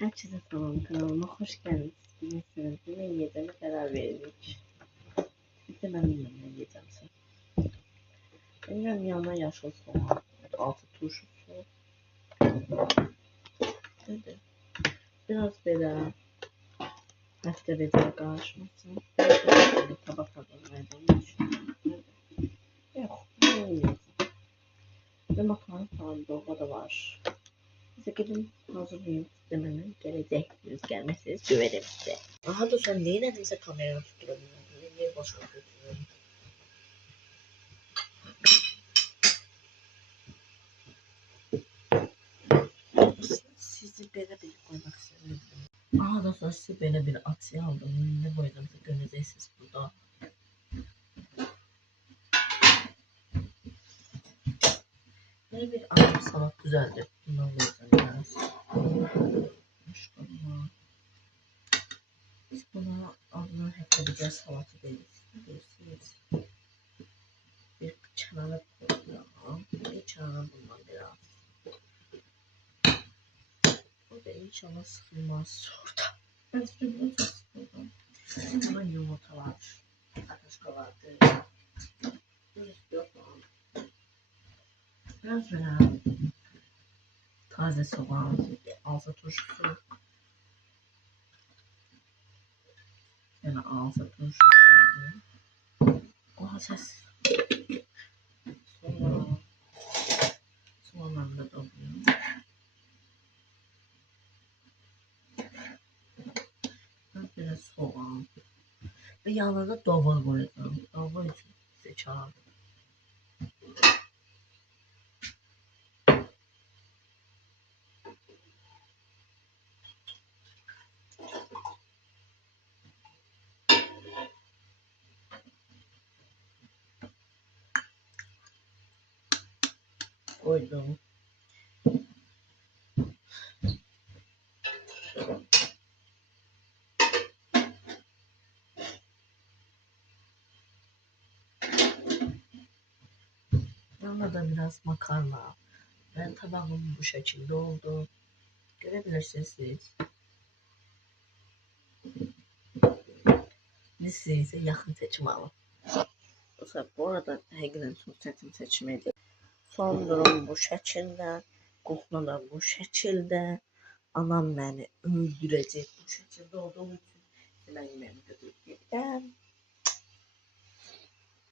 Herkese selam, kanalıma hoş geldiniz. Bugün sizinle ne yiyeceğime karar verdik. Bir de ben bilmiyorum ne yiyeceğim sen. Benim yanına yaşlı soğan, altı turşusu. Dedi. Biraz böyle hafta bezeli karışması. Bir tabak hazırlayacağım. Yok, ne yiyeceğim. Ve makarna falan dolma da var. Bize gidin hazırlayayım demenin geleceksiniz gelmezseniz güvenim size. Aha da sen neyin elinize kamerayı tutturabiliyorsun? Niye başka götürüyorsun? Sizi belə bir koymak istedim. Aha da sonra size belə bir atı aldım. Ne boyadığınızı göreceksiniz burada. Böyle bir ayrı salat güzeldir. Bundan koyacağım biraz. Maşallah. Biz buna adına hep edeceğiz salatı deriz. Bilirsiniz. Bir çanağı koyacağım. Bir çanağı bundan biraz. O da inşallah sıkılmaz orada. Ben sürümden çok sıkıldım. Ama yumurta var. Kaşka vardı. Dürüst yok mu? Biraz böyle taze soğan, ağza turşusu. Yani ağza turşusu. Oha ses. Sonra soğanlarını da doğruyorum. Biraz böyle soğan. Ve yanına da domates koyacağım. Domates için size çağırdım. Koydum. Yanına da biraz makarna. Ben tabağım bu şekilde oldu. Görebilirsiniz siz. Biz size yakın seçim alın. Bu arada həqiqətən son seçmedi. Son durum bu şəkildə. Qoxuna da bu şəkildə. Anam beni öldürecek bu şekilde olduğum için ben yemeğimi götürüp gideceğim.